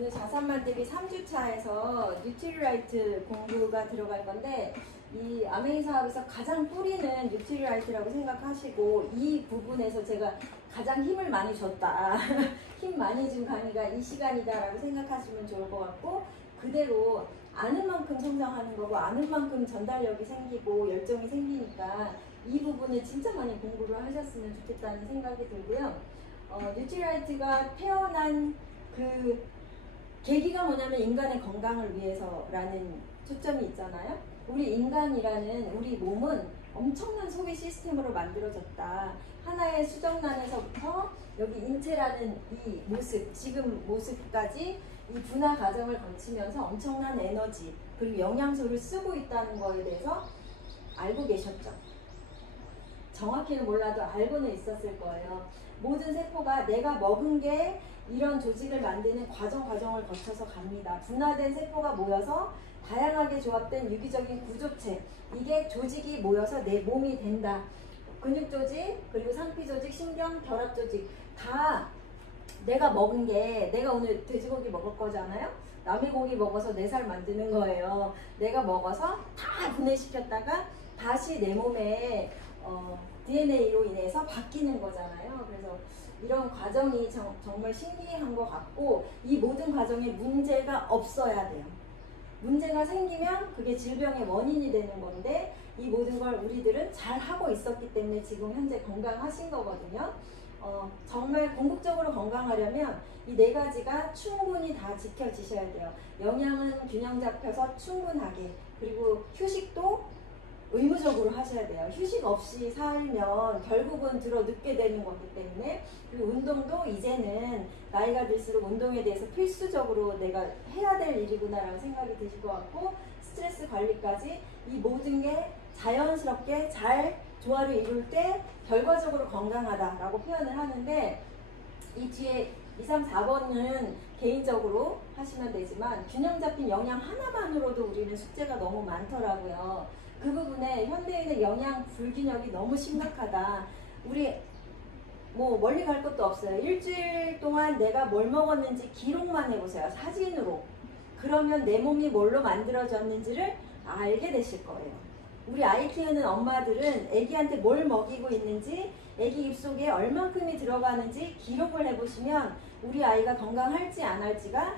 오늘 자산만들기 3주차에서 뉴트리라이트 공부가 들어갈 건데 이 아메이 사업에서 가장 뿌리는 뉴트리라이트라고 생각하시고 이 부분에서 제가 가장 힘을 많이 줬다. 힘 많이 준 강의가 이 시간이다 라고 생각하시면 좋을 것 같고 그대로 아는 만큼 성장하는 거고 아는 만큼 전달력이 생기고 열정이 생기니까 이 부분을 진짜 많이 공부를 하셨으면 좋겠다는 생각이 들고요. 뉴트리라이트가 태어난 그 계기가 뭐냐면 인간의 건강을 위해서라는 초점이 있잖아요. 우리 인간이라는 우리 몸은 엄청난 소비 시스템으로 만들어졌다. 하나의 수정란에서부터 여기 인체라는 이 모습, 지금 모습까지 이 분화 과정을 거치면서 엄청난 에너지 그리고 영양소를 쓰고 있다는 거에 대해서 알고 계셨죠? 정확히는 몰라도 알고는 있었을 거예요. 모든 세포가 내가 먹은 게 이런 조직을 만드는 과정을 거쳐서 갑니다. 분화된 세포가 모여서 다양하게 조합된 유기적인 구조체, 이게 조직이 모여서 내 몸이 된다. 근육 조직, 그리고 상피 조직, 신경, 결합 조직 다 내가 먹은 게, 내가 오늘 돼지고기 먹을 거잖아요. 남의 고기 먹어서 내 살 만드는 거예요. 내가 먹어서 다 분해시켰다가 다시 내 몸에 DNA로 인해서 바뀌는 거잖아요. 그래서 이런 과정이 정말 신기한 것 같고 이 모든 과정에 문제가 없어야 돼요. 문제가 생기면 그게 질병의 원인이 되는 건데 이 모든 걸 우리들은 잘 하고 있었기 때문에 지금 현재 건강하신 거거든요. 정말 궁극적으로 건강하려면 이 네 가지가 충분히 다 지켜지셔야 돼요. 영양은 균형 잡혀서 충분하게, 그리고 휴식도 의무적으로 하셔야 돼요. 휴식 없이 살면 결국은 들어 눕게 되는 거기 때문에. 그리고 운동도 이제는 나이가 들수록 운동에 대해서 필수적으로 내가 해야 될 일이구나 라는 생각이 드실 것 같고, 스트레스 관리까지 이 모든 게 자연스럽게 잘 조화를 이룰 때 결과적으로 건강하다라고 표현을 하는데, 이 뒤에 2, 3, 4번은 개인적으로 하시면 되지만 균형 잡힌 영양 하나만으로도 우리는 숙제가 너무 많더라고요. 그 부분에 현대인의 영양 불균형이 너무 심각하다. 우리 뭐 멀리 갈 것도 없어요. 일주일 동안 내가 뭘 먹었는지 기록만 해보세요. 사진으로. 그러면 내 몸이 뭘로 만들어졌는지를 알게 되실 거예요. 우리 아이 키우는 엄마들은 아기한테 뭘 먹이고 있는지, 아기 입속에 얼만큼이 들어가는지 기록을 해보시면 우리 아이가 건강할지 안 할지가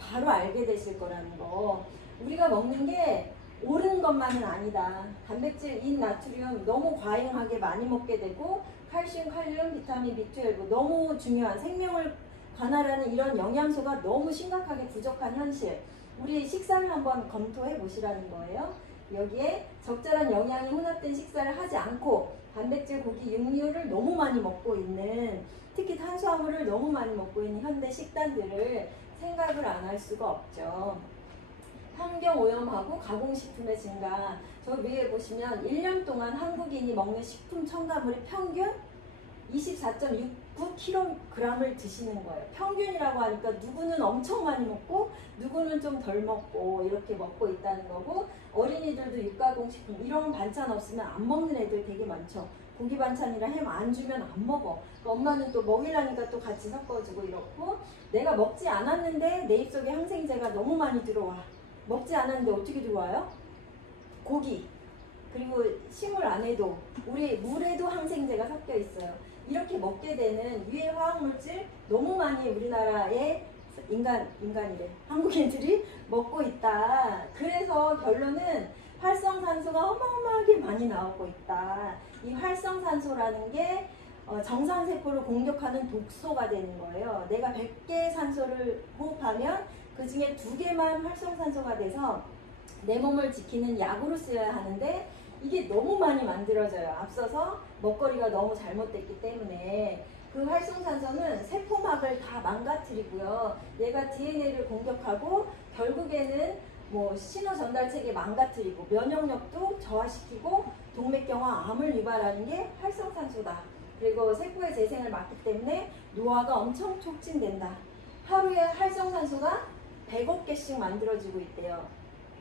바로 알게 되실 거라는 거. 우리가 먹는 게 옳은 것만은 아니다. 단백질, 인, 나트륨 너무 과잉하게 많이 먹게 되고, 칼슘, 칼륨, 비타민 B12 너무 중요한 생명을 관할하는 이런 영양소가 너무 심각하게 부족한 현실. 우리 식사를 한번 검토해 보시라는 거예요. 여기에 적절한 영양이 혼합된 식사를 하지 않고 단백질, 고기, 육류를 너무 많이 먹고 있는, 특히 탄수화물을 너무 많이 먹고 있는 현대 식단들을 생각을 안 할 수가 없죠. 환경오염하고 가공식품의 증가. 저 위에 보시면 1년 동안 한국인이 먹는 식품 첨가물의 평균 24.69kg을 드시는 거예요. 평균이라고 하니까 누구는 엄청 많이 먹고 누구는 좀 덜 먹고 이렇게 먹고 있다는 거고, 어린이들도 육가공식품 이런 반찬 없으면 안 먹는 애들 되게 많죠. 고기 반찬이라 햄 안 주면 안 먹어. 그러니까 엄마는 또 먹이려니까 또 같이 섞어주고 이렇고, 내가 먹지 않았는데 내 입속에 항생제가 너무 많이 들어와. 먹지 않았는데 어떻게 들어와요? 고기, 그리고 식물 안에도, 우리 물에도 항생제가 섞여 있어요. 이렇게 먹게 되는 유해 화학물질 너무 많이 우리나라의 한국인들이 먹고 있다. 그래서 결론은 활성산소가 어마어마하게 많이 나오고 있다. 이 활성산소라는 게 정상세포를 공격하는 독소가 되는 거예요. 내가 100개의 산소를 호흡하면 그 중에 2개만 활성산소가 돼서 내 몸을 지키는 약으로 쓰여야 하는데 이게 너무 많이 만들어져요. 앞서서 먹거리가 너무 잘못됐기 때문에. 그 활성산소는 세포막을 다 망가뜨리고요. 얘가 DNA를 공격하고 결국에는 뭐 신호 전달체계 망가뜨리고 면역력도 저하시키고 동맥경화, 암을 유발하는 게 활성산소다. 그리고 세포의 재생을 막기 때문에 노화가 엄청 촉진된다. 하루에 활성산소가 100억 개씩 만들어지고 있대요.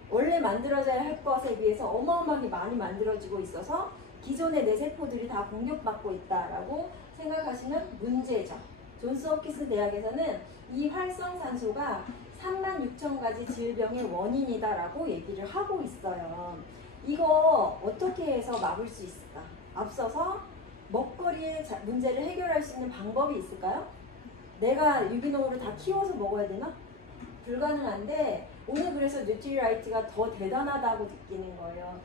원래 만들어져야 할 것에 비해서 어마어마하게 많이 만들어지고 있어서 기존의 내 세포들이 다 공격받고 있다라고 생각하시면 문제죠. 존스 홉킨스 대학에서는 이 활성산소가 36,000가지 질병의 원인이다라고 얘기를 하고 있어요. 이거 어떻게 해서 막을 수 있을까? 앞서서 먹거리의 문제를 해결할 수 있는 방법이 있을까요? 내가 유기농으로 다 키워서 먹어야 되나? 불가능한데 오늘 그래서 뉴트리라이트가 더 대단하다고 느끼는 거예요.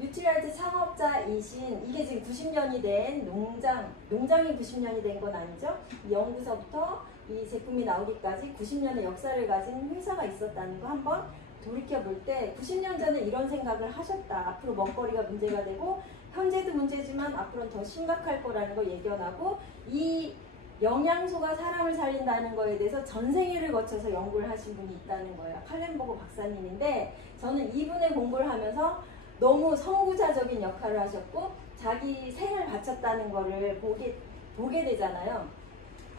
뉴트리라이트 창업자이신, 이게 지금 90년이 된 농장이 90년이 된 건 아니죠. 이 연구서부터 이 제품이 나오기까지 90년의 역사를 가진 회사가 있었다는 거 한번 돌이켜볼 때 90년 전에 이런 생각을 하셨다. 앞으로 먹거리가 문제가 되고 현재도 문제지만 앞으로는 더 심각할 거라는 거 예견하고, 이 영양소가 사람을 살린다는 거에 대해서 전생애를 거쳐서 연구를 하신 분이 있다는 거예요. 칼렌버그 박사님인데, 저는 이분의 공부를 하면서 너무 선구자적인 역할을 하셨고 자기 생을 바쳤다는 거를 보게 되잖아요.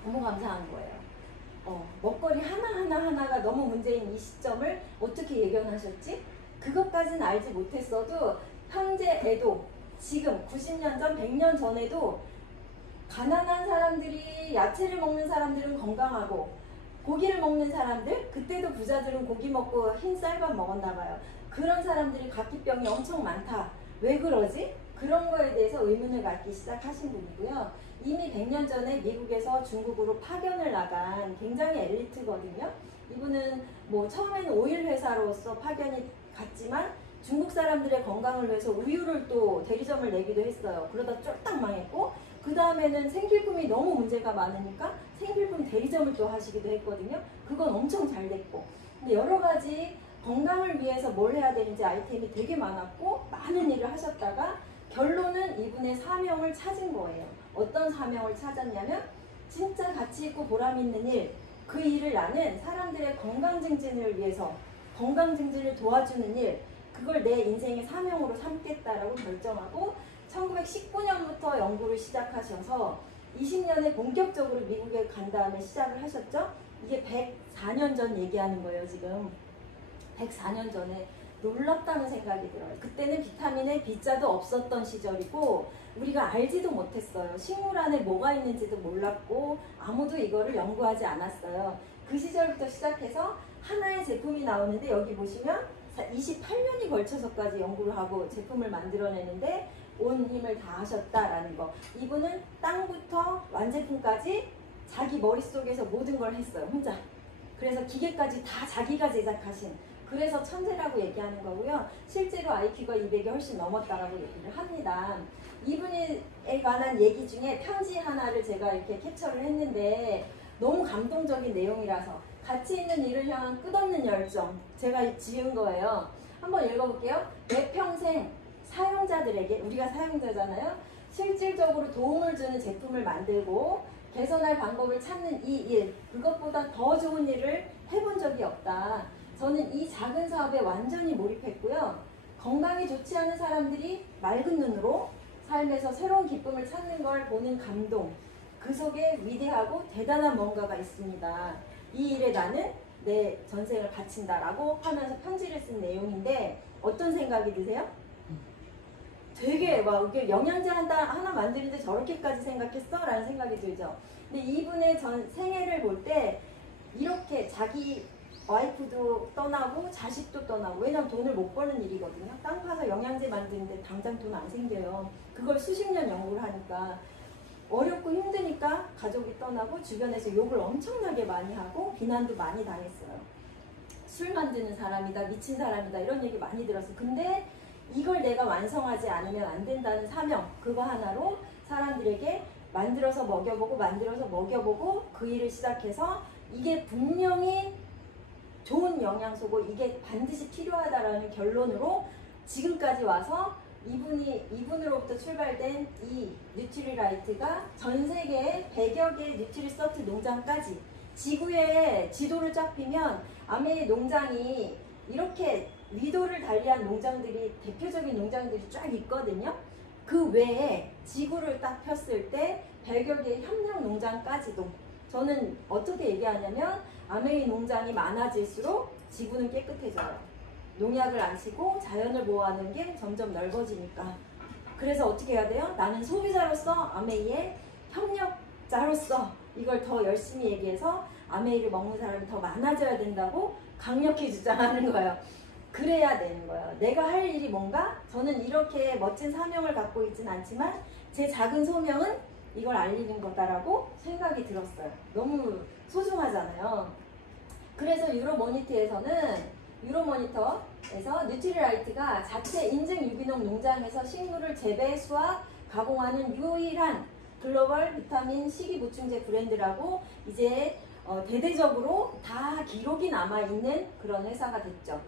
너무 감사한 거예요. 먹거리 하나가 너무 문제인 이 시점을 어떻게 예견하셨지? 그것까지는 알지 못했어도 현재에도, 지금 90년 전, 100년 전에도 가난한 사람들이, 야채를 먹는 사람들은 건강하고 고기를 먹는 사람들, 그때도 부자들은 고기 먹고 흰 쌀밥 먹었나 봐요. 그런 사람들이 각기병이 엄청 많다. 왜 그러지? 그런 거에 대해서 의문을 갖기 시작하신 분이고요. 이미 100년 전에 미국에서 중국으로 파견을 나간 굉장히 엘리트거든요. 이분은 뭐 처음에는 오일 회사로서 파견이 갔지만 중국 사람들의 건강을 위해서 우유를 또 대리점을 내기도 했어요. 그러다 쫄딱 망했고, 그 다음에는 생필품이 너무 문제가 많으니까 생필품 대리점을 또 하시기도 했거든요. 그건 엄청 잘 됐고, 근데 여러 가지 건강을 위해서 뭘 해야 되는지 아이템이 되게 많았고 많은 일을 하셨다가 결론은 이분의 사명을 찾은 거예요. 어떤 사명을 찾았냐면, 진짜 가치 있고 보람 있는 일, 그 일을 나는 사람들의 건강 증진을 위해서, 건강 증진을 도와주는 일, 그걸 내 인생의 사명으로 삼겠다라고 결정하고 1919년부터 연구를 시작하셔서 20년에 본격적으로 미국에 간 다음에 시작을 하셨죠. 이게 104년 전 얘기하는 거예요. 지금 104년 전에. 놀랍다는 생각이 들어요. 그때는 비타민에 B자도 없었던 시절이고 우리가 알지도 못했어요. 식물 안에 뭐가 있는지도 몰랐고 아무도 이거를 연구하지 않았어요. 그 시절부터 시작해서 하나의 제품이 나오는데, 여기 보시면 28년이 걸쳐서까지 연구를 하고 제품을 만들어내는데 온 힘을 다하셨다라는 거. 이분은 땅부터 완제품까지 자기 머릿속에서 모든 걸 했어요. 혼자. 그래서 기계까지 다 자기가 제작하신, 그래서 천재라고 얘기하는 거고요. 실제로 IQ가 200이 훨씬 넘었다라고 얘기를 합니다. 이분에 관한 얘기 중에 편지 하나를 제가 이렇게 캡처를 했는데 너무 감동적인 내용이라서, 가치 있는 일을 향한 끝없는 열정, 제가 지은 거예요. 한번 읽어볼게요. 내 평생 사용자들에게, 우리가 사용자잖아요. 실질적으로 도움을 주는 제품을 만들고 개선할 방법을 찾는 이 일, 그것보다 더 좋은 일을 해본 적이 없다. 저는 이 작은 사업에 완전히 몰입했고요. 건강이 좋지 않은 사람들이 맑은 눈으로 삶에서 새로운 기쁨을 찾는 걸 보는 감동, 그 속에 위대하고 대단한 뭔가가 있습니다. 이 일에 나는 내 전생을 바친다라고 하면서 편지를 쓴 내용인데 어떤 생각이 드세요? 되게 막 이게 영양제 하나 만드는데 저렇게까지 생각했어? 라는 생각이 들죠. 근데 이분의 생애를 볼 때 이렇게 자기 와이프도 떠나고 자식도 떠나고, 왜냐면 돈을 못 버는 일이거든요. 땅 파서 영양제 만드는데 당장 돈 안 생겨요. 그걸 수십 년 연구를 하니까 어렵고 힘드니까 가족이 떠나고 주변에서 욕을 엄청나게 많이 하고 비난도 많이 당했어요. 술 만드는 사람이다, 미친 사람이다, 이런 얘기 많이 들었어요. 근데 이걸 내가 완성하지 않으면 안 된다는 사명, 그거 하나로 사람들에게 만들어서 먹여보고 그 일을 시작해서 이게 분명히 좋은 영양소고 이게 반드시 필요하다라는 결론으로 지금까지 와서 이분으로부터 출발된 이 뉴트리라이트가 전 세계에 100여 개의 뉴트리서트 농장까지, 지구의 지도를 쫙 펴면 아메이 농장이 이렇게 위도를 달리한 농장들이, 대표적인 농장들이 쫙 있거든요. 그 외에 지구를 딱 폈을 때 100여 개의 협력 농장까지도, 저는 어떻게 얘기하냐면 아메이 농장이 많아질수록 지구는 깨끗해져요. 농약을 안 치고 자연을 보호하는 게 점점 넓어지니까. 그래서 어떻게 해야 돼요? 나는 소비자로서 아메이의 협력자로서 이걸 더 열심히 얘기해서 아메이를 먹는 사람이 더 많아져야 된다고 강력히 주장하는 거예요. 그래야 되는 거예요. 내가 할 일이 뭔가? 저는 이렇게 멋진 사명을 갖고 있진 않지만 제 작은 소명은 이걸 알리는 거다라고 생각이 들었어요. 너무 소중하잖아요. 그래서 유로모니터에서 뉴트리라이트가 자체 인증 유기농 농장에서 식물을 재배, 수확, 가공하는 유일한 글로벌 비타민 식이 보충제 브랜드라고 이제 대대적으로 다 기록이 남아있는 그런 회사가 됐죠.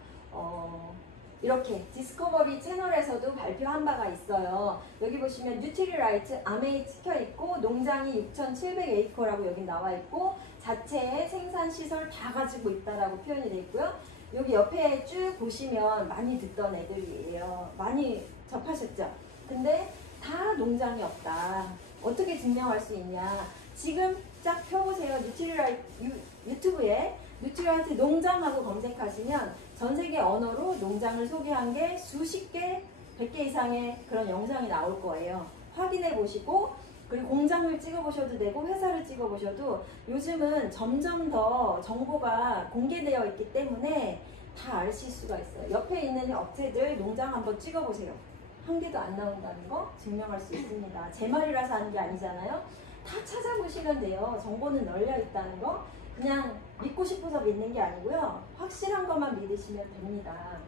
이렇게 디스커버리 채널에서도 발표한 바가 있어요. 여기 보시면 뉴트리라이트 아메이 찍혀있고 농장이 6,700에이커라고 여기 나와있고 자체의 생산시설 다 가지고 있다라고 표현이 되어 있고요. 여기 옆에 쭉 보시면 많이 듣던 애들이에요. 많이 접하셨죠? 근데 다 농장이 없다. 어떻게 증명할 수 있냐? 지금 쫙 펴보세요. 유튜브에 뉴트리라이트 농장하고 검색하시면 전 세계 언어로 농장을 소개한 게 수십 개, 100개 이상의 그런 영상이 나올 거예요. 확인해 보시고 그리고 공장을 찍어보셔도 되고 회사를 찍어보셔도 요즘은 점점 더 정보가 공개되어 있기 때문에 다 아실 수가 있어요. 옆에 있는 업체들 농장 한번 찍어보세요. 한 개도 안 나온다는 거 증명할 수 있습니다. 제 말이라서 하는 게 아니잖아요. 다 찾아보시면 돼요. 정보는 널려 있다는 거. 그냥 믿고 싶어서 믿는 게 아니고요. 확실한 것만 믿으시면 됩니다.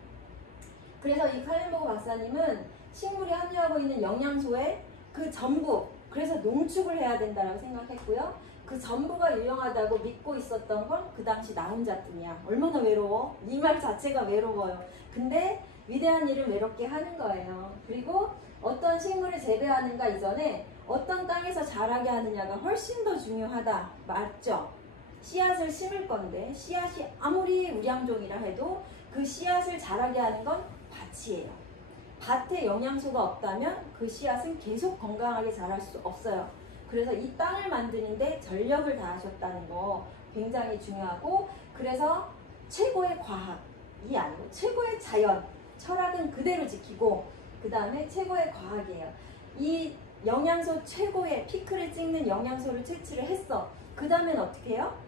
그래서 이 칼렌보그 박사님은 식물이 함유하고 있는 영양소의 그 전부, 그래서 농축을 해야 된다고 생각했고요. 그 전부가 유용하다고 믿고 있었던 건 그 당시 나 혼자뿐이야. 얼마나 외로워? 이 말 자체가 외로워요. 근데 위대한 일을 외롭게 하는 거예요. 그리고 어떤 식물을 재배하는가 이전에 어떤 땅에서 자라게 하느냐가 훨씬 더 중요하다. 맞죠? 씨앗을 심을 건데 씨앗이 아무리 우량종이라 해도 그 씨앗을 자라게 하는 건 밭이에요. 밭에 영양소가 없다면 그 씨앗은 계속 건강하게 자랄 수 없어요. 그래서 이 땅을 만드는데 전력을 다하셨다는 거 굉장히 중요하고, 그래서 최고의 과학이 아니고 최고의 자연, 철학은 그대로 지키고 그 다음에 최고의 과학이에요. 이 영양소 최고의 피크를 찍는 영양소를 채취를 했어. 그 다음엔 어떻게 해요?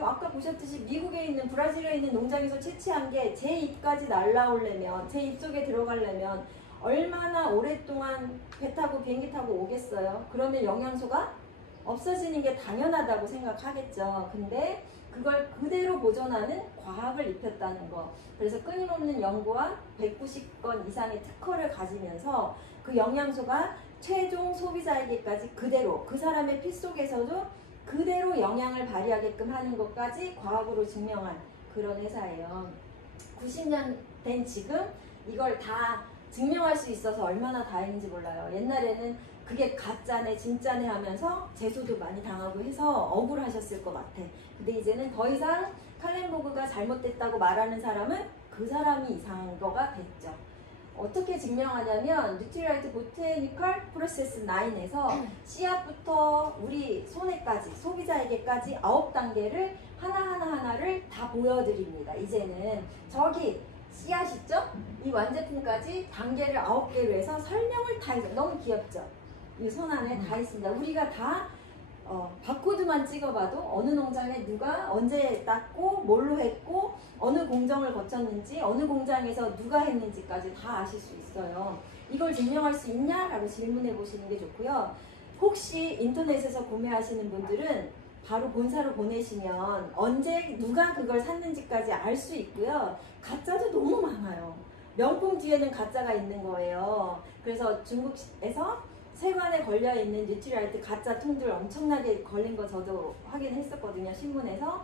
아까 보셨듯이 미국에 있는, 브라질에 있는 농장에서 채취한 게 제 입까지 날라오려면, 제 입 속에 들어가려면 얼마나 오랫동안 배 타고 비행기 타고 오겠어요. 그러면 영양소가 없어지는 게 당연하다고 생각하겠죠. 근데 그걸 그대로 보존하는 과학을 입혔다는 거. 그래서 끊임없는 연구와 190건 이상의 특허를 가지면서 그 영양소가 최종 소비자에게까지 그대로, 그 사람의 피 속에서도 그대로 영향을 발휘하게끔 하는 것까지 과학으로 증명한 그런 회사예요. 90년 된 지금 이걸 다 증명할 수 있어서 얼마나 다행인지 몰라요. 옛날에는 그게 가짜네 진짜네 하면서 제소도 많이 당하고 해서 억울하셨을 것 같아. 근데 이제는 더 이상 칼렌보그가 잘못됐다고 말하는 사람은 그 사람이 이상한 거가 됐죠. 어떻게 증명하냐면 뉴트리라이트 보테니컬 프로세스 9에서 씨앗부터 우리 손에까지, 소비자에게까지 9단계를 하나를 다 보여드립니다. 이제는 저기 씨앗 있죠? 이 완제품까지 단계를 9개로 해서 설명을 다 해서, 너무 귀엽죠? 이 손 안에 다 있습니다. 우리가 다 바코드만 찍어봐도 어느 농장에 누가 언제 땄고 뭘로 했고 어느 공정을 거쳤는지 어느 공장에서 누가 했는지까지 다 아실 수 있어요. 이걸 증명할 수 있냐? 라고 질문해 보시는 게 좋고요. 혹시 인터넷에서 구매하시는 분들은 바로 본사로 보내시면 언제 누가 그걸 샀는지까지 알 수 있고요. 가짜도 너무 많아요. 명품 뒤에는 가짜가 있는 거예요. 그래서 중국에서 세관에 걸려있는 뉴트리라이트 가짜 통들 엄청나게 걸린 거 저도 확인했었거든요. 신문에서.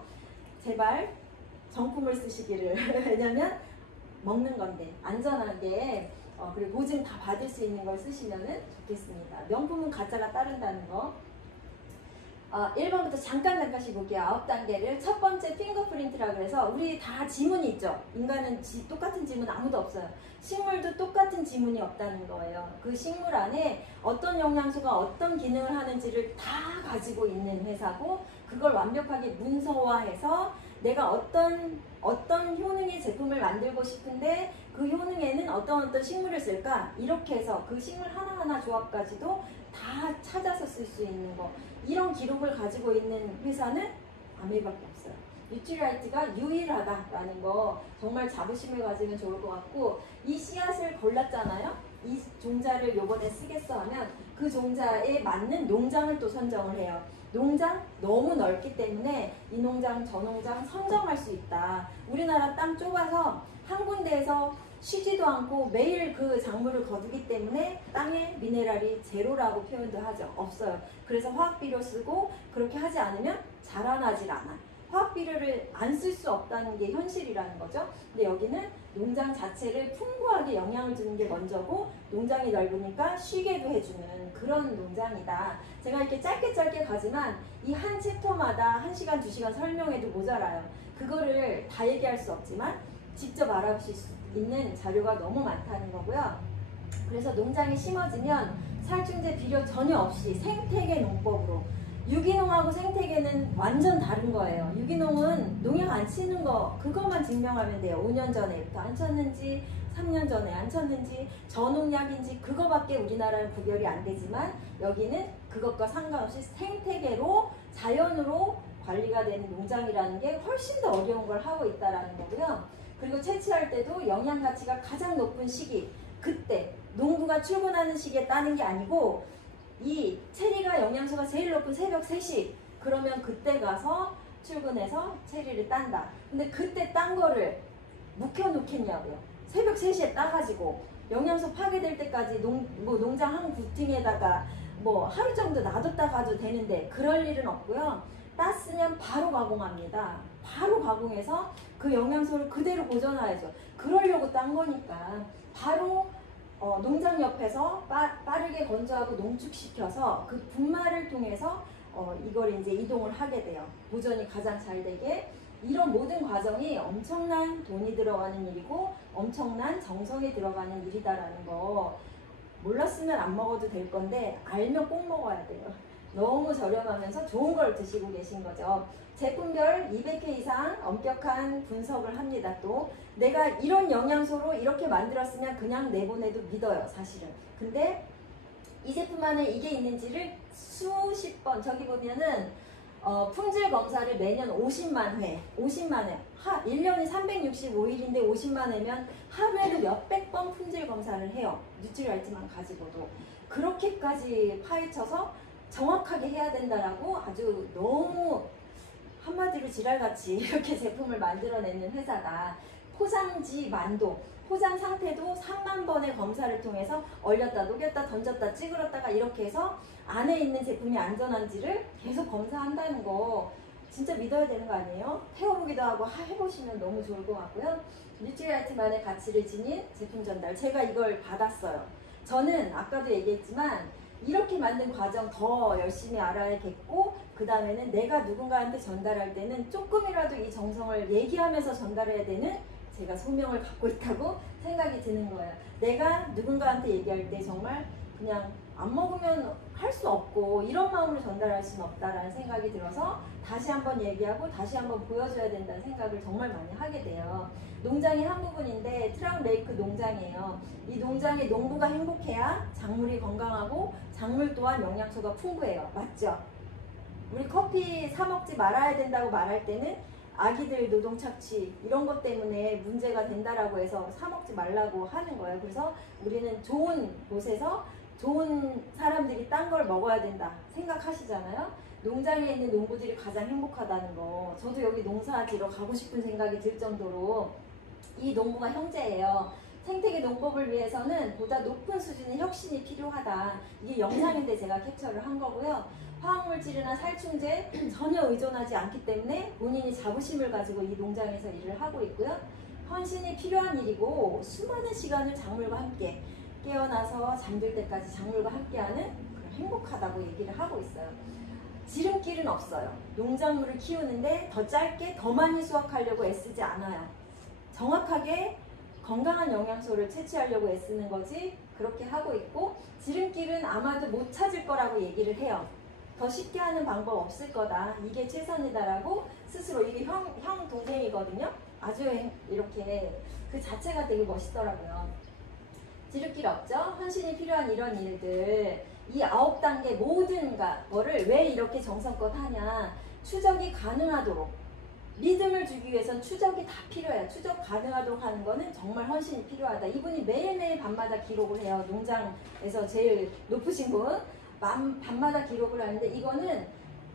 제발 정품을 쓰시기를. 왜냐면 먹는 건데 안전하게 그리고 보증 다 받을 수 있는 걸 쓰시면 좋겠습니다. 명품은 가짜가 따른다는 거. 1번부터 잠깐씩 볼게요. 9단계를. 첫 번째 핑거프린트라고 해서 우리 다 지문이 있죠. 인간은 똑같은 지문 아무도 없어요. 식물도 똑같은 지문이 없다는 거예요. 그 식물 안에 어떤 영양소가 어떤 기능을 하는지를 다 가지고 있는 회사고, 그걸 완벽하게 문서화해서 내가 어떤 효능의 제품을 만들고 싶은데 그 효능에는 어떤 식물을 쓸까, 이렇게 해서 그 식물 하나하나 조합까지도 다 찾아서 쓸 수 있는 거. 이런 기록을 가지고 있는 회사는 아메이밖에 없어요. 뉴트리라이트가 유일하다라는 거 정말 자부심을 가지면 좋을 것 같고, 이 씨앗을 골랐잖아요. 이 종자를 요번에 쓰겠어 하면 그 종자에 맞는 농장을 또 선정을 해요. 농장 너무 넓기 때문에 이 농장 저 농장 선정할 수 있다. 우리나라 땅 좁아서 한 군데에서 쉬지도 않고 매일 그 작물을 거두기 때문에 땅에 미네랄이 제로라고 표현도 하죠. 없어요. 그래서 화학비료 쓰고 그렇게 하지 않으면 자라나질 않아. 화학비료를 안 쓸 수 없다는 게 현실이라는 거죠. 근데 여기는 농장 자체를 풍부하게 영향을 주는 게 먼저고, 농장이 넓으니까 쉬게도 해주는 그런 농장이다. 제가 이렇게 짧게 가지만 이 한 챕터마다 1시간, 2시간 설명해도 모자라요. 그거를 다 얘기할 수 없지만 직접 알아보실 수 있는 자료가 너무 많다는 거고요. 그래서 농장이 심어지면 살충제 비료 전혀 없이 생태계 농법으로, 유기농하고 생태계는 완전 다른 거예요. 유기농은 농약 안 치는 거, 그것만 증명하면 돼요. 5년 전에부터 안 쳤는지 3년 전에 안 쳤는지 저농약인지 그거밖에 우리나라는 구별이 안 되지만, 여기는 그것과 상관없이 생태계로 자연으로 관리가 되는 농장이라는 게 훨씬 더 어려운 걸 하고 있다는 거고요. 그리고 채취할 때도 영양 가치가 가장 높은 시기, 그때 농부가 출근하는 시기에 따는 게 아니고, 이 체리가 영양소가 제일 높은 새벽 3시, 그러면 그때 가서 출근해서 체리를 딴다. 근데 그때 딴 거를 묵혀놓겠냐고요. 새벽 3시에 따가지고 영양소 파괴될 때까지 농장 한 구팅에다가 뭐 하루 정도 놔뒀다 가도 되는데 그럴 일은 없고요. 땄으면 바로 가공합니다. 바로 가공해서 그 영양소를 그대로 보존해야죠. 그러려고 딴 거니까 바로 농장 옆에서 빠르게 건조하고 농축시켜서 그 분말을 통해서 이걸 이제 이동을 하게 돼요. 보존이 가장 잘 되게. 이런 모든 과정이 엄청난 돈이 들어가는 일이고 엄청난 정성이 들어가는 일이다라는 거 몰랐으면 안 먹어도 될 건데 알면 꼭 먹어야 돼요. 너무 저렴하면서 좋은 걸 드시고 계신 거죠. 제품별 200회 이상 엄격한 분석을 합니다. 또 내가 이런 영양소로 이렇게 만들었으면 그냥 내보내도 믿어요, 사실은. 근데 이 제품 안에 이게 있는지를 수십 번, 저기 보면은 품질 검사를 매년 50만 회, 1년이 365일인데 50만 회면 하루에도 몇백 번 품질 검사를 해요. 뉴트리라이트만 가지고도. 그렇게까지 파헤쳐서 정확하게 해야 된다라고 아주 너무 한마디로 지랄같이 이렇게 제품을 만들어내는 회사다. 포장지 만도, 포장 상태도 3만 번의 검사를 통해서 얼렸다 녹였다 던졌다 찌그렀다가 이렇게 해서 안에 있는 제품이 안전한지를 계속 검사한다는 거 진짜 믿어야 되는 거 아니에요? 태워보기도 하고 해보시면 너무 좋을 것 같고요. 뉴트리라이트만의 가치를 지닌 제품 전달, 제가 이걸 받았어요. 저는 아까도 얘기했지만 이렇게 만든 과정 더 열심히 알아야겠고, 그 다음에는 내가 누군가한테 전달할 때는 조금이라도 이 정성을 얘기하면서 전달해야 되는 제가 소명을 갖고 있다고 생각이 드는 거예요. 내가 누군가한테 얘기할 때 정말 그냥 안 먹으면 할 수 없고 이런 마음으로 전달할 수는 없다라는 생각이 들어서 다시 한번 얘기하고 다시 한번 보여줘야 된다는 생각을 정말 많이 하게 돼요. 농장의 한 부분인데 트라운 레이크 농장이에요. 이 농장에 농부가 행복해야 작물이 건강하고 작물 또한 영양소가 풍부해요. 맞죠? 우리 커피 사 먹지 말아야 된다고 말할 때는 아기들 노동 착취 이런 것 때문에 문제가 된다라고 해서 사 먹지 말라고 하는 거예요. 그래서 우리는 좋은 곳에서 좋은 사람들이 딴 걸 먹어야 된다 생각하시잖아요. 농장에 있는 농부들이 가장 행복하다는 거, 저도 여기 농사지러 가고 싶은 생각이 들 정도로 이 농부가 형제예요. 생태계 농법을 위해서는 보다 높은 수준의 혁신이 필요하다. 이게 영상인데 제가 캡처를 한 거고요. 화학물질이나 살충제 전혀 의존하지 않기 때문에 본인이 자부심을 가지고 이 농장에서 일을 하고 있고요. 헌신이 필요한 일이고 수많은 시간을 작물과 함께 깨어나서 잠들 때까지 작물과 함께하는 그런 행복하다고 얘기를 하고 있어요. 지름길은 없어요. 농작물을 키우는데 더 짧게 더 많이 수확하려고 애쓰지 않아요. 정확하게 건강한 영양소를 채취하려고 애쓰는 거지 그렇게 하고 있고, 지름길은 아마도 못 찾을 거라고 얘기를 해요. 더 쉽게 하는 방법 없을 거다. 이게 최선이다라고 스스로, 이게 형 동생이거든요. 아주 이렇게 그 자체가 되게 멋있더라고요. 지름길 없죠? 헌신이 필요한 이런 일들. 이 9단계 모든 거를 왜 이렇게 정성껏 하냐. 추적이 가능하도록, 리듬을 주기 위해선 추적이 다 필요해요. 추적 가능하도록 하는 거는 정말 헌신이 필요하다. 이분이 매일매일 밤마다 기록을 해요. 농장에서 제일 높으신 분. 밤마다 기록을 하는데 이거는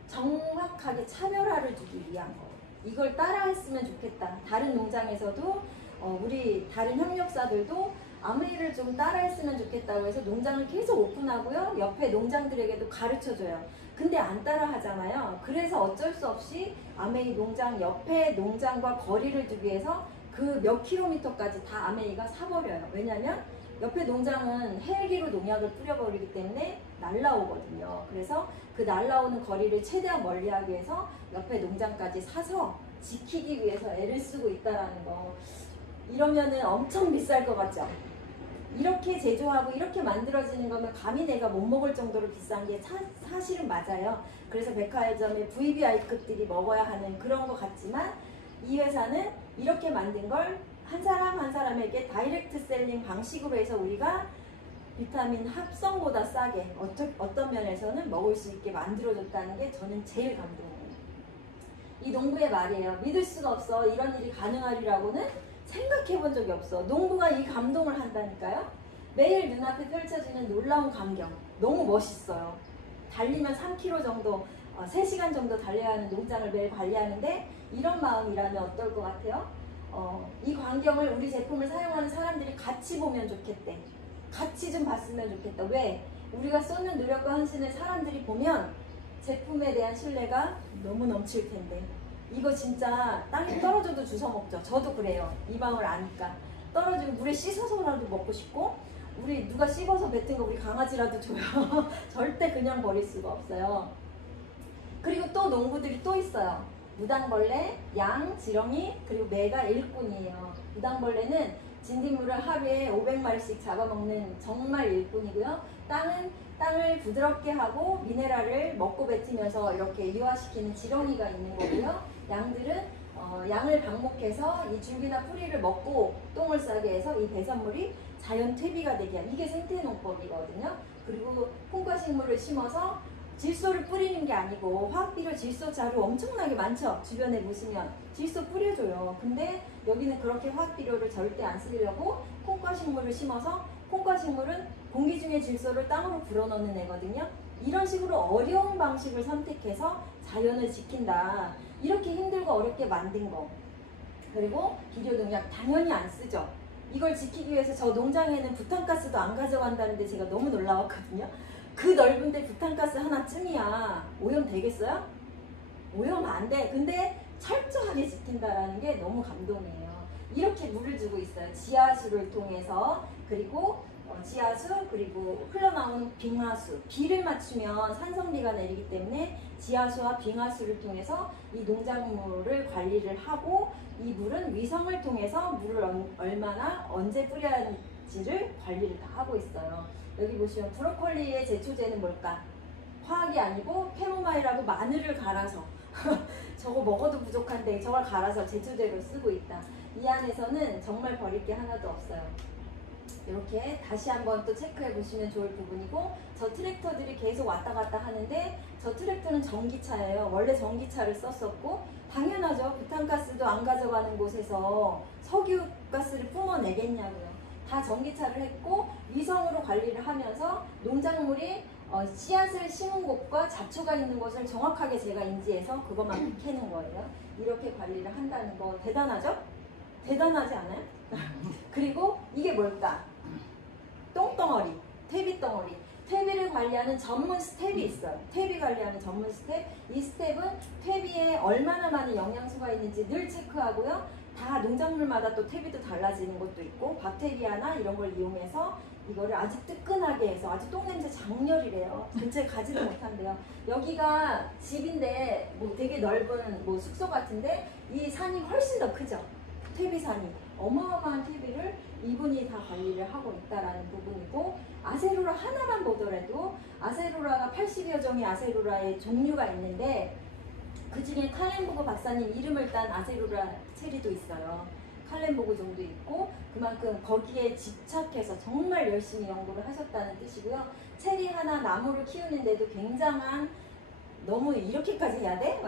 정확하게 차별화를 두기 위한 거예요. 이걸 따라 했으면 좋겠다. 다른 농장에서도 우리 다른 협력사들도 아메이를 좀 따라 했으면 좋겠다고 해서 농장을 계속 오픈하고요. 옆에 농장들에게도 가르쳐줘요. 근데 안 따라 하잖아요. 그래서 어쩔 수 없이 아메이 농장 옆에 농장과 거리를 두기 위해서 그 몇 킬로미터까지 다 아메이가 사버려요. 왜냐면 옆에 농장은 헬기로 농약을 뿌려버리기 때문에 날라오거든요. 그래서 그 날라오는 거리를 최대한 멀리하기 위해서 옆에 농장까지 사서 지키기 위해서 애를 쓰고 있다라는 거. 이러면은 엄청 비쌀 것 같죠? 이렇게 제조하고 이렇게 만들어지는 거면 감히 내가 못 먹을 정도로 비싼 게 사실은 맞아요. 그래서 백화점의 VVI급들이 먹어야 하는 그런 것 같지만 이 회사는 이렇게 만든 걸 한 사람 한 사람에게 다이렉트 셀링 방식으로 해서 우리가 비타민 합성보다 싸게 어떤 면에서는 먹을 수 있게 만들어줬다는 게 저는 제일 감동이에요. 이 농부의 말이에요. 믿을 수가 없어. 이런 일이 가능하리라고는 생각해 본 적이 없어. 농부가 이 감동을 한다니까요. 매일 눈앞에 펼쳐지는 놀라운 광경. 너무 멋있어요. 달리면 3km 정도, 3시간 정도 달려야 하는 농장을 매일 관리하는데 이런 마음이라면 어떨 것 같아요? 이 광경을 우리 제품을 사용하는 사람들이 같이 보면 좋겠대. 같이 좀 봤으면 좋겠다. 왜? 우리가 쏟는 노력과 헌신을 사람들이 보면 제품에 대한 신뢰가 너무 넘칠 텐데. 이거 진짜 땅에 떨어져도 주워 먹죠. 저도 그래요. 이 마음을 아니까. 떨어지고 물에 씻어서라도 먹고 싶고, 우리 누가 씹어서 뱉은 거 우리 강아지라도 줘요. 절대 그냥 버릴 수가 없어요. 그리고 또 농부들이 또 있어요. 무당벌레, 양, 지렁이, 그리고 매가 일꾼이에요. 무당벌레는 진딧물을 하루에 500마리씩 잡아먹는 정말 일꾼이고요. 땅을 부드럽게 하고 미네랄을 먹고 뱉으면서 이렇게 이완시키는 지렁이가 있는 거고요. 양들은 양을 방목해서 이 줄기나 뿌리를 먹고 똥을 싸게 해서 이 배설물이 자연 퇴비가 되게 하는, 이게 생태농법이거든요. 그리고 콩과식물을 심어서 질소를 뿌리는 게 아니고 화학비료 질소 자료 엄청나게 많죠. 주변에 보시면 질소 뿌려줘요. 근데 여기는 그렇게 화학비료를 절대 안 쓰려고 콩과식물을 심어서, 콩과식물은 공기 중에 질소를 땅으로 불어넣는 애거든요. 이런 식으로 어려운 방식을 선택해서 자연을 지킨다. 이렇게 힘들고 어렵게 만든 거. 그리고 비료농약 당연히 안 쓰죠. 이걸 지키기 위해서 저 농장에는 부탄가스도 안 가져간다는데 제가 너무 놀라웠거든요. 그 넓은데 부탄가스 하나쯤이야 오염 되겠어요? 오염 안 돼. 근데 철저하게 지킨다라는 게 너무 감동이에요. 이렇게 물을 주고 있어요. 지하수를 통해서. 그리고 지하수, 그리고 흘러나오는 빙하수. 비를 맞추면 산성비가 내리기 때문에 지하수와 빙하수를 통해서 이 농작물을 관리를 하고, 이 물은 위성을 통해서 물을 얼마나 언제 뿌려야 하는지를 관리를 다 하고 있어요. 여기 보시면 브로콜리의 제초제는 뭘까? 화학이 아니고 캐모마일하고 마늘을 갈아서 저거 먹어도 부족한데 저걸 갈아서 제초제로 쓰고 있다. 이 안에서는 정말 버릴 게 하나도 없어요. 이렇게 다시 한번 또 체크해 보시면 좋을 부분이고, 저 트랙터들이 계속 왔다 갔다 하는데 저 트랙터는 전기차예요. 원래 전기차를 썼었고, 당연하죠. 부탄가스도 안 가져가는 곳에서 석유가스를 뿜어내겠냐고요. 다 전기차를 했고 위성으로 관리를 하면서 농작물이 씨앗을 심은 곳과 잡초가 있는 곳을 정확하게 제가 인지해서 그것만 캐는 거예요. 이렇게 관리를 한다는 거 대단하죠? 대단하지 않아요? 그리고 이게 뭘까? 똥덩어리, 퇴비덩어리. 퇴비를 관리하는 전문 스텝이 있어요. 퇴비 관리하는 전문 스텝. 이 스텝은 퇴비에 얼마나 많은 영양소가 있는지 늘 체크하고요. 다 농작물마다 또 퇴비도 달라지는 것도 있고, 박테리아나 이런 걸 이용해서 이거를 아주 뜨끈하게 해서, 아주 똥냄새 장렬이래요. 근처에 가지도 못한대요. 여기가 집인데 뭐 되게 넓은 뭐 숙소 같은데 이 산이 훨씬 더 크죠. 퇴비산이. 어마어마한 퇴비를 이분이 다 관리를 하고 있다라는 부분이고, 아세로라 하나만 보더라도 아세로라가 80여 종의 아세로라의 종류가 있는데 그 중에 카렌보그 박사님 이름을 딴 아세로라 체리도 있어요. 칼렌보그 정도 있고 그만큼 거기에 집착해서 정말 열심히 연구를 하셨다는 뜻이고요. 체리 하나 나무를 키우는데도 굉장한 너무 이렇게까지 해야 돼?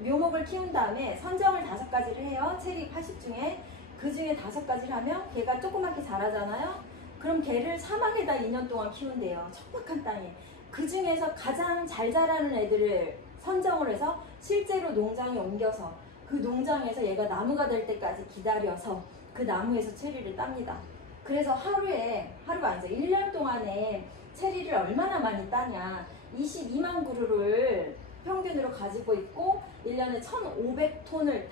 묘목을 키운 다음에 선정을 5가지를 해요. 체리 80 중에 그 중에 5가지를 하면 걔가 조그맣게 자라잖아요. 그럼 걔를 사막에다 2년 동안 키운대요. 척박한 땅에. 그 중에서 가장 잘 자라는 애들을 선정을 해서 실제로 농장에 옮겨서 그 농장에서 얘가 나무가 될 때까지 기다려서 그 나무에서 체리를 땁니다. 그래서 하루가 아니죠. 1년 동안에 체리를 얼마나 많이 따냐. 22만 그루를 평균으로 가지고 있고 1년에 1,500톤을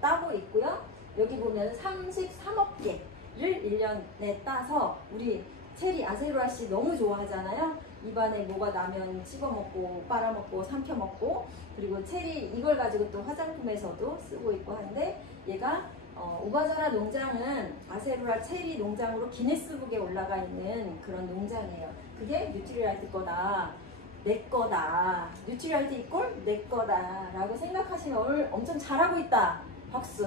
따고 있고요. 여기 보면 33억 개를 1년에 따서 우리 체리 아세로라 씨 너무 좋아하잖아요. 입안에 뭐가 나면 씹어먹고 빨아먹고 삼켜먹고 그리고 체리 이걸 가지고 또 화장품에서도 쓰고 있고 하는데 얘가 오바자라 농장은 아세로라 체리 농장으로 기네스북에 올라가 있는 그런 농장이에요. 그게 뉴트리라이트 거다. 내 거다. 뉴트리라이트 이꼴 내 거다 라고 생각하시면 엄청 잘하고 있다. 박수.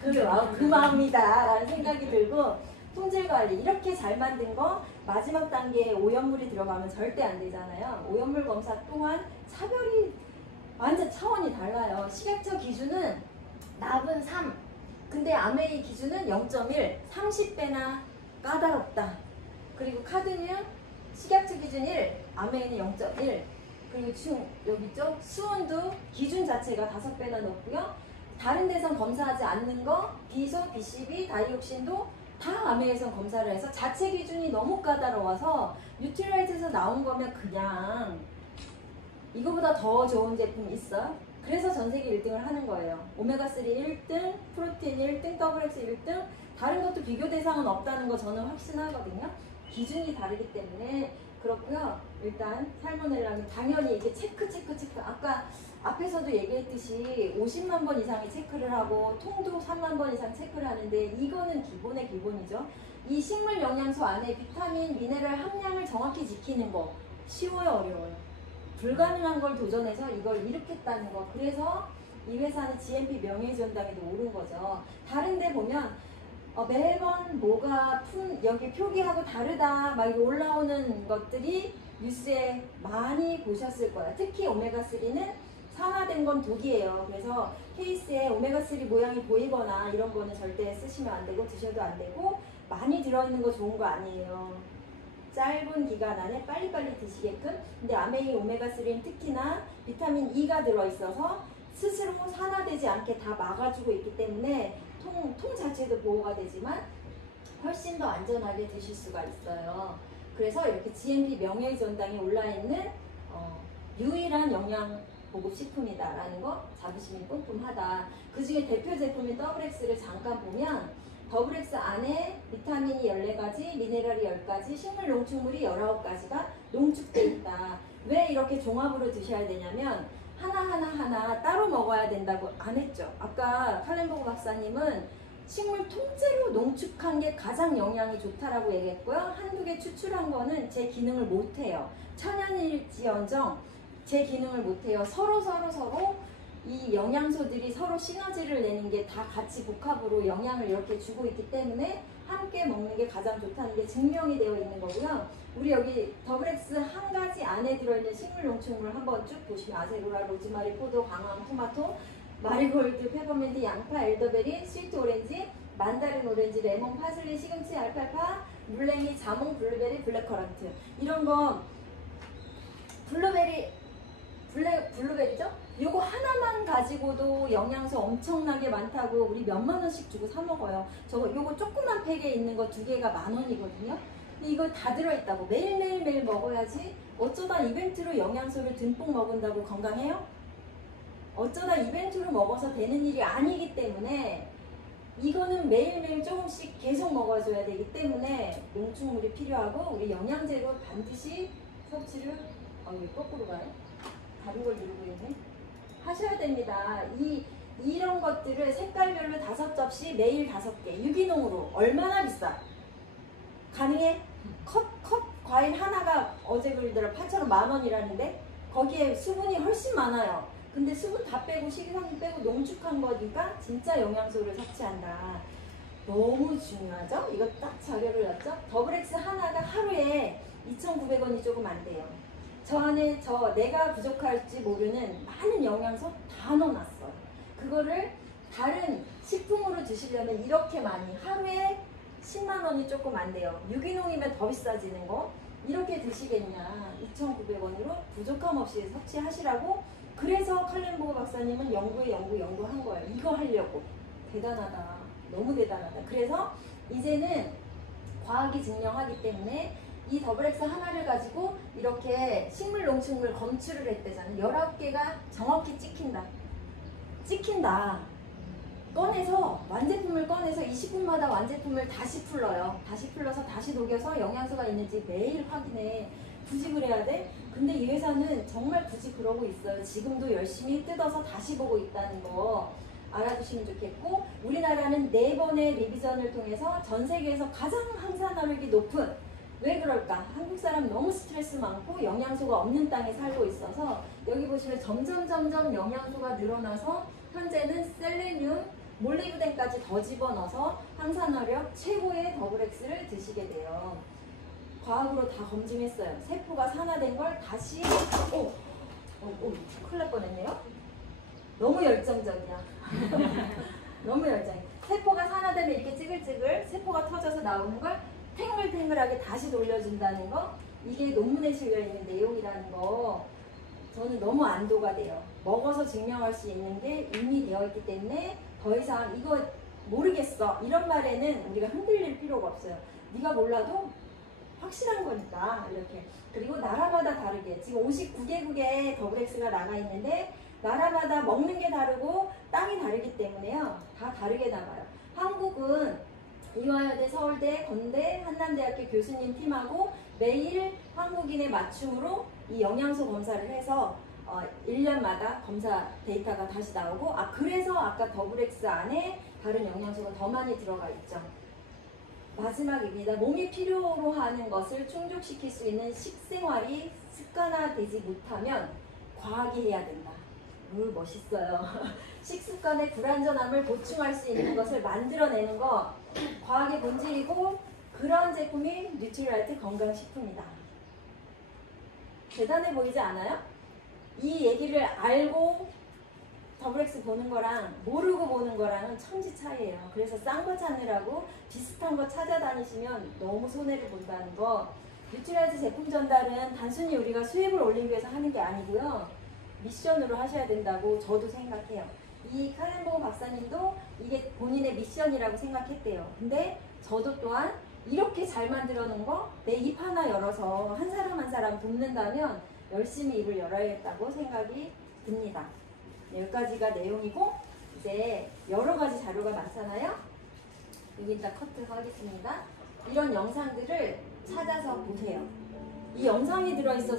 그 마음이다 라는 생각이 들고 품질관리 이렇게 잘 만든 거 마지막 단계에 오염물이 들어가면 절대 안 되잖아요. 오염물 검사 또한 차별이 완전 차원이 달라요. 식약처 기준은 납은 3 근데 아메이 기준은 0.1 30배나 까다롭다. 그리고 카드뮴 식약처 기준 1 아메이는 0.1 그리고 여기 있죠? 수온도 기준 자체가 5배나 높고요. 다른 데선 검사하지 않는 거 비소, BCB, 다이옥신도 다 아메이에서 검사를 해서 자체 기준이 너무 까다로워서 뉴트리라이트에서 나온 거면 그냥 이거보다 더 좋은 제품이 있어요. 그래서 전 세계 1등을 하는 거예요. 오메가3 1등, 프로틴 1등, WX 1등 다른 것도 비교 대상은 없다는 거 저는 확신하거든요. 기준이 다르기 때문에 그렇고요. 일단 살모넬라는 당연히 이게 체크 아까 앞에서도 얘기했듯이 50만 번 이상의 체크를 하고 통도 3만 번 이상 체크를 하는데 이거는 기본의 기본이죠. 이 식물 영양소 안에 비타민, 미네랄 함량을 정확히 지키는 거 쉬워요, 어려워요? 불가능한 걸 도전해서 이걸 일으켰다는 거. 그래서 이 회사는 GMP 명예전당에도 오른 거죠. 다른 데 보면 매번 뭐가 여기 표기하고 다르다 막 올라오는 것들이 뉴스에 많이 보셨을 거예요. 특히 오메가3는 산화된 건 독이에요. 그래서 케이스에 오메가3 모양이 보이거나 이런 거는 절대 쓰시면 안 되고 드셔도 안 되고 많이 들어있는 거 좋은 거 아니에요. 짧은 기간 안에 빨리빨리 드시게끔. 근데 아메이 오메가3는 특히나 비타민 E가 들어있어서 스스로 산화되지 않게 다 막아주고 있기 때문에 통 자체도 보호가 되지만 훨씬 더 안전하게 드실 수가 있어요. 그래서 이렇게 GMP 명예전당에 올라있는 유일한 영양 보급식품이다라는 거 자부심이 뿜뿜하다. 그 중에 대표 제품인 WX를 잠깐 보면 WX 안에 비타민이 14가지, 미네랄이 10가지, 식물 농축물이 19가지가 농축되어 있다. 왜 이렇게 종합으로 드셔야 되냐면 하나 따로 먹어야 된다고 안 했죠. 아까 칼렌보그 박사님은 식물 통째로 농축한 게 가장 영양이 좋다라고 얘기했고요. 한두 개 추출한 거는 제 기능을 못해요. 천연일지언정 제 기능을 못해요. 서로 이 영양소들이 서로 시너지를 내는 게 다 같이 복합으로 영양을 이렇게 주고 있기 때문에 함께 먹는 게 가장 좋다는 게 증명이 되어 있는 거고요. 우리 여기 WX 한 가지 안에 들어있는 식물 농축물 한번 쭉 보시면 아세로라, 로즈마리, 포도, 강황, 토마토, 마리골드, 페퍼민트, 양파, 엘더베리, 스위트 오렌지, 만다린 오렌지, 레몬, 파슬리, 시금치, 알팔파, 물냉이, 자몽, 블루베리, 블랙커런트 이런 거 블루베리죠? 요거 하나만 가지고도 영양소 엄청나게 많다고 우리 몇만 원씩 주고 사 먹어요. 요거 조그만 팩에 있는 거 2개가 10,000원이거든요. 이거 다 들어있다고 매일 먹어야지. 어쩌다 이벤트로 영양소를 듬뿍 먹은다고 건강해요? 어쩌다 이벤트로 먹어서 되는 일이 아니기 때문에 이거는 매일매일 조금씩 계속 먹어줘야 되기 때문에 농축물이 필요하고 우리 영양제로 반드시 섭취를 왜 거꾸로 가요? 다른 걸 누르고 있네. 하셔야 됩니다. 이런 것들을 색깔별로 5접시 매일 5개 유기농으로 얼마나 비싸? 가능해? 컵 과일 하나가 어제 그러더라 8,000원 10,000원이라는데 거기에 수분이 훨씬 많아요. 근데 수분 다 빼고 식이섬유 빼고 농축한 거니까 진짜 영양소를 섭취한다. 너무 중요하죠? 이거 딱 자료를 놨죠? 더블 X 하나가 하루에 2,900원이 조금 안 돼요. 저 안에 내가 부족할지 모르는 많은 영양소 다 넣어놨어요. 그거를 다른 식품으로 드시려면 이렇게 많이 하루에 10만 원이 조금 안 돼요. 유기농이면 더 비싸지는 거. 이렇게 드시겠냐. 2,900원으로 부족함 없이 섭취하시라고. 그래서 칼렌보그 박사님은 연구한 거예요. 이거 하려고. 대단하다. 너무 대단하다. 그래서 이제는 과학이 증명하기 때문에 이 더블 X 하나를 가지고 이렇게 식물, 농축물 검출을 했대잖아요. 19개가 정확히 찍힌다. 완제품을 꺼내서 20분마다 완제품을 다시 풀러요. 다시 풀러서 다시 녹여서 영양소가 있는지 매일 확인해. 굳이 그래야 돼? 근데 이 회사는 정말 굳이 그러고 있어요. 지금도 열심히 뜯어서 다시 보고 있다는 거 알아두시면 좋겠고, 우리나라는 4번의 리비전을 통해서 전 세계에서 가장 항산화력이 높은, 왜 그럴까? 한국 사람 너무 스트레스 많고 영양소가 없는 땅에 살고 있어서 여기 보시면 점점 영양소가 늘어나서 현재는 셀레늄, 몰리브덴까지 더 집어넣어서 항산화력 최고의 더블 X를 드시게 돼요. 과학으로 다 검증했어요. 세포가 산화된 걸 다시 큰일 날 뻔했네요. 너무 열정적이야. 너무 열정이야. 세포가 산화되면 이렇게 찌글찌글 세포가 터져서 나오는 걸 탱글탱글하게 다시 돌려준다는 거, 이게 논문에 실려있는 내용이라는 거 저는 너무 안도가 돼요. 먹어서 증명할 수 있는 게 이미 되어 있기 때문에 더 이상 이거 모르겠어 이런 말에는 우리가 흔들릴 필요가 없어요. 네가 몰라도 확실한 거니까. 이렇게. 그리고 나라마다 다르게 지금 59개국에 더블 X가 나가 있는데 나라마다 먹는 게 다르고 땅이 다르기 때문에요. 다 다르게 나가요. 한국은 이화여대, 서울대, 건대, 한남대학교 교수님 팀하고 매일 한국인의 맞춤으로 이 영양소 검사를 해서 1년마다 검사 데이터가 다시 나오고, 그래서 아까 더블 X 안에 다른 영양소가 더 많이 들어가 있죠. 마지막입니다. 몸이 필요로 하는 것을 충족시킬 수 있는 식생활이 습관화되지 못하면 과하게 해야 된다. 멋있어요. 식습관의 불완전함을 보충할 수 있는 것을 만들어내는 거 과학의 본질이고, 그런 제품이 뉴트리라이트 건강식품이다. 대단해 보이지 않아요? 이 얘기를 알고 더블 X 보는 거랑 모르고 보는 거랑은 천지 차이예요. 그래서 싼 거 찾느라고 비슷한 거 찾아다니시면 너무 손해를 본다는 거. 뉴트리라이트 제품 전달은 단순히 우리가 수익을 올리기 위해서 하는 게 아니고요. 미션으로 하셔야 된다고 저도 생각해요. 이 칼렌보그 박사님도 이게 본인의 미션이라고 생각했대요. 근데 저도 또한 이렇게 잘 만들어 놓은 거 내 입 하나 열어서 한 사람 한 사람 돕는다면 열심히 입을 열어야겠다고 생각이 듭니다. 여기까지가 내용이고, 이제 여러 가지 자료가 많잖아요. 여기다 커트하겠습니다. 이런 영상들을 찾아서 보세요. 이 영상이 들어있어서